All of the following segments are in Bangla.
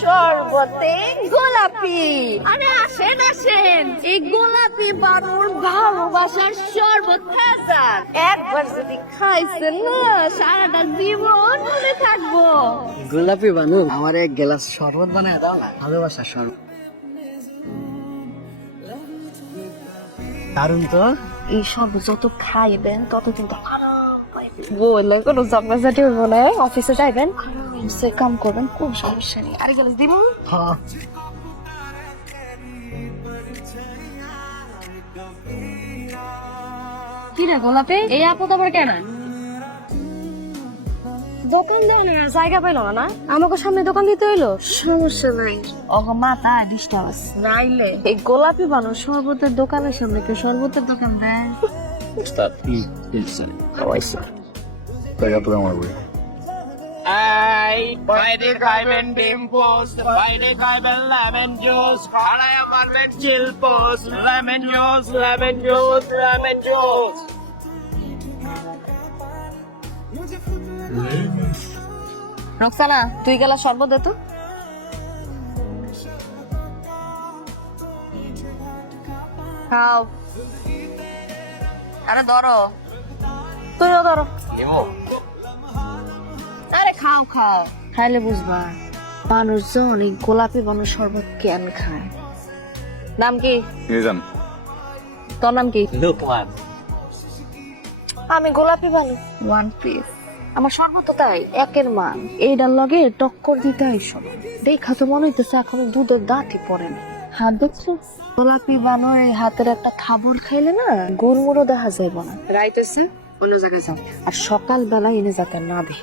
শরবতে গোলাপি। আরে আসেন আসেন, এই গোলাপি বানুর ভালোবাসার শরবত খাজান। একবার যদি খাইছেন না সারাটা জীবন মনে থাকবো। গোলাপি বানু, আমার এক গ্লাস শরবত বানায় দাও না, ভালোবাসার শরবত। দারুন তো। এই শরবত যত খাইবেন তত কিন্তু বললে কোনো ঝগড়াঝাটি হইব না। অফিসে যাইবেন, আরামসে কাম করবেন, কোন সমস্যা নেই। আরে গেলে দিব হ্যাঁ, কি রে গোলাপি, এই আপদ আবার কেন? দোকান দেয় না, জায়গা পাইল না, আমাকে সামনে দোকান দিতে হইলো। সমস্যা নাই, ওগো মাথা ডিস্টার্ব নাইলে এই গোলাপি বানো শরবতের দোকানের সামনে কেউ শরবতের দোকান দেয়? উস্তাদ খাওয়াইছে টাকা তো আমার বই। এই বাইরে খাইবেন ডিম পোস্ট, বাইরে খাইবেন লেমন জুস, খাড়ায় মারবেন চিল পোস্ট, lemon juice, lemon juice, lemon juice. Roksana, তুই গেলা শরবত দে তো। খাও। আরে ধরো, তুইও ধরো। আরে খাও খাও, খাইলে বুঝবা মানুষজন এই গোলাপি বানর শরবত কেন খায়। নাম কি? নিজাম। তোর নাম কি? লোকমান। আমি গোলাপি বানু, ওয়ান পিস। আমার শরবত তাই একের মান, এইটার লগে টক্কর দিতে আইসো। দেখা তো মনে হইতেছে এখন দুধের দাঁতই পড়ে না। হাত দেখছো? গোলাপি বানর এই হাতের একটা খাবার খাইলে না গোলমোড়ো দেখা যাইব না। রাইতেছে অন্য জায়গায় যাও, আর সকাল বেলা এনে যাতে না দে।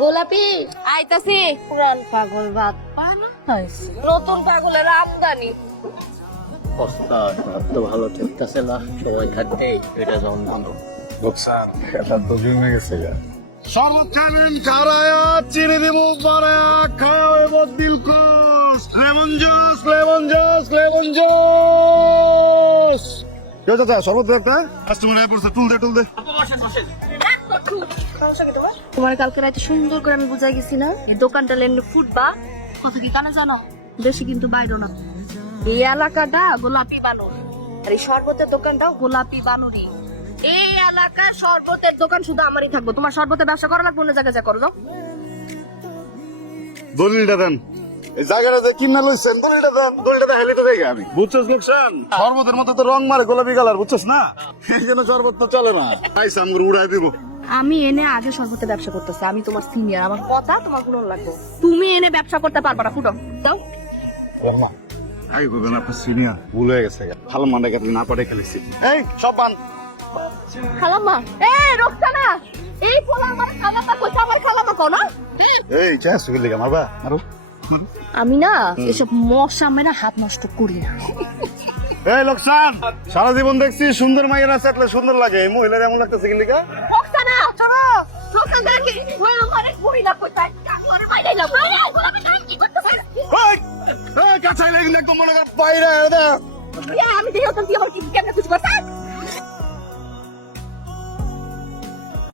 গোলাপি আইতাছি। পুরান পাগল বাদ পানা হয়েছে, নতুন পাগলের আমদানি। ওস্তাদ তো ভালো ঠেকতেছে না, সবাই থাকতে এটা যেমন বন্ধ। লোকসান এটা তো জমে গেছে গা। শরবত খাবেন খারায়া, চিনি দিব বাড়ায়া, খাও এবার দিল খুশ। Lemon juice, lemon juice, lemon juice. কেউ চাচা শরবত দে একটা। কাস্টমার আয় পড়ছে, টুল দে টুল দে। তোমার কালকে রাতে সুন্দর করে আমি বুঝাই গেছি না, এই দোকানটা লেনলে ফুটবা। কথা কি কানে জানো? বেশি কিন্তু বাইরো না। এই এলাকাটা গোলাপি বানর, আর এই শরবতের দোকানটাও গোলাপি বানরই। এই এলাকার শরবতের দোকান শুধু আমারই থাকবো। তোমার শরবতের ব্যবসা করা লাগবে, অন্য জায়গায় যা করো যাও। দলিলটা দেন। এই জায়গাটা যে কিনা লইছেন, দলিলটা দেন। দলিলটা দেখাইলে তো দেখে আমি। বুঝছস লোকসান? শরবতের মতো তো রং মারে গোলাপি কালার, বুঝছস না? এই জন্য শরবত তো চলে না। আইসা আমগুলো উড়াই দিব। আমি এনে আগে শরবতের ব্যবসা করতেছি, আমি তোমার সিনিয়র, আমার কথা তোমার গুলো লাগবে। তুমি এনে ব্যবসা করতে পারবা না, ফুটো দাও। আগে কইবেন আপনার সিনিয়র ভুল হয়ে গেছে। ভালো মানে কাটলে না পারে খেলেছি। এই সব বান। খালাম্মা, এই রোকসানা, এই পোলা আমার খালাম্মা কইছে, আমার খালাম্মা কোন? এই চাস সুগিল দিকে মারবা মারো। আমি না এসব মশা মেরা হাত নষ্ট করি না। এই লোকসান, সারা জীবন দেখছি সুন্দর মাইয়েরা চাটলে সুন্দর লাগে, এই মহিলার এমন লাগতেছে কি লিগা? রোকসানা চলো, রোকসানা দেখি ওই আমার মহিলা কইতাই কামড়ে মাইরা যাও। এই গোলাপি কাম কি করতেছিস? এই এই কাছাই লাগলে একদম মনে কর বাইরে দে। আমি দেখো তুমি আমার কি কেমনে কিছু করছিস?